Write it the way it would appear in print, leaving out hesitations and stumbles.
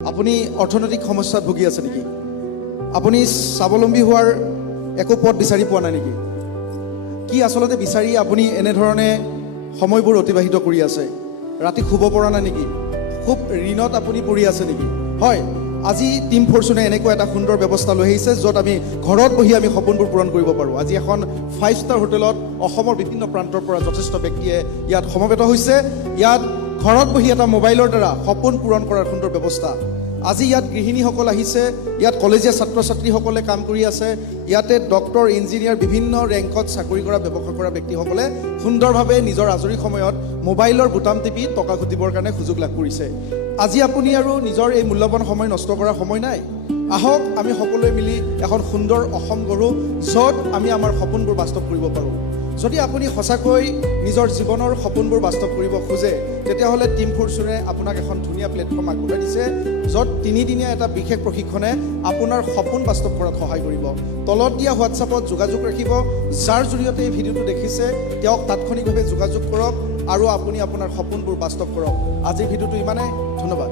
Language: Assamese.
আপুনি অৰ্থনৈতিক সমস্যাত ভুগি আছে নেকি? আপুনি স্বাৱলম্বী হোৱাৰ একো পথ বিচাৰি পোৱা নাই নেকি? কি আচলতে বিচাৰি আপুনি এনেধৰণে সময়বোৰ অতিবাহিত কৰি আছে? ৰাতি শুব পৰা নাই নেকি? খুব ঋণত আপুনি পৰি আছে নেকি? হয়, আজি টিম ফৰ্চুনে এনেকুৱা এটা সুন্দৰ ব্যৱস্থা লৈ আহিছে য'ত আমি ঘৰত বহি আমি সপোনবোৰ পূৰণ কৰিব পাৰোঁ। আজি এখন 5 ষ্টাৰ হোটেলত অসমৰ বিভিন্ন প্ৰান্তৰ পৰা যথেষ্ট ব্যক্তিয়ে ইয়াত সমবেত হৈছে। ইয়াত ঘৰত বহি এটা মোবাইলৰ দ্বাৰা সপোন পূৰণ কৰাৰ সুন্দৰ ব্যৱস্থা। আজি ইয়াত গৃহিণীসকল আহিছে, ইয়াত কলেজীয়া ছাত্ৰ ছাত্ৰীসকলে কাম কৰি আছে, ইয়াতে ডক্টৰ ইঞ্জিনিয়াৰ বিভিন্ন ৰেংকত চাকৰি কৰা ব্যৱসায় কৰা ব্যক্তিসকলে সুন্দৰভাৱে নিজৰ আজৰি সময়ত মোবাইলৰ বুটাম টিপি টকা ঘটিবৰ কাৰণে সুযোগ লাভ কৰিছে। আজি আপুনি আৰু নিজৰ এই মূল্যৱান সময় নষ্ট কৰাৰ সময় নাই। আহক আমি সকলোৱে মিলি এখন সুন্দৰ অসম গঢ়োঁ য'ত আমি আমাৰ সপোনবোৰ বাস্তৱ কৰিব পাৰোঁ। যদি আপুনি সঁচাকৈ নিজৰ জীৱনৰ সপোনবোৰ বাস্তৱ কৰিব খোজে তেতিয়াহ'লে টিম ফৰ্চুনে আপোনাক এখন ধুনীয়া প্লেটফৰ্ম আগবঢ়াই দিছে য'ত 3 দিনীয়া এটা বিশেষ প্ৰশিক্ষণে আপোনাৰ সপোন বাস্তৱ কৰাত সহায় কৰিব। তলত দিয়া হোৱাটছআপত যোগাযোগ ৰাখিব। যাৰ জৰিয়তে এই ভিডিঅ'টো দেখিছে তেওঁক তাৎক্ষণিকভাৱে যোগাযোগ কৰক আৰু আপুনি আপোনাৰ সপোনবোৰ বাস্তৱ কৰক। আজিৰ ভিডিঅ'টো ইমানেই। ধন্যবাদ।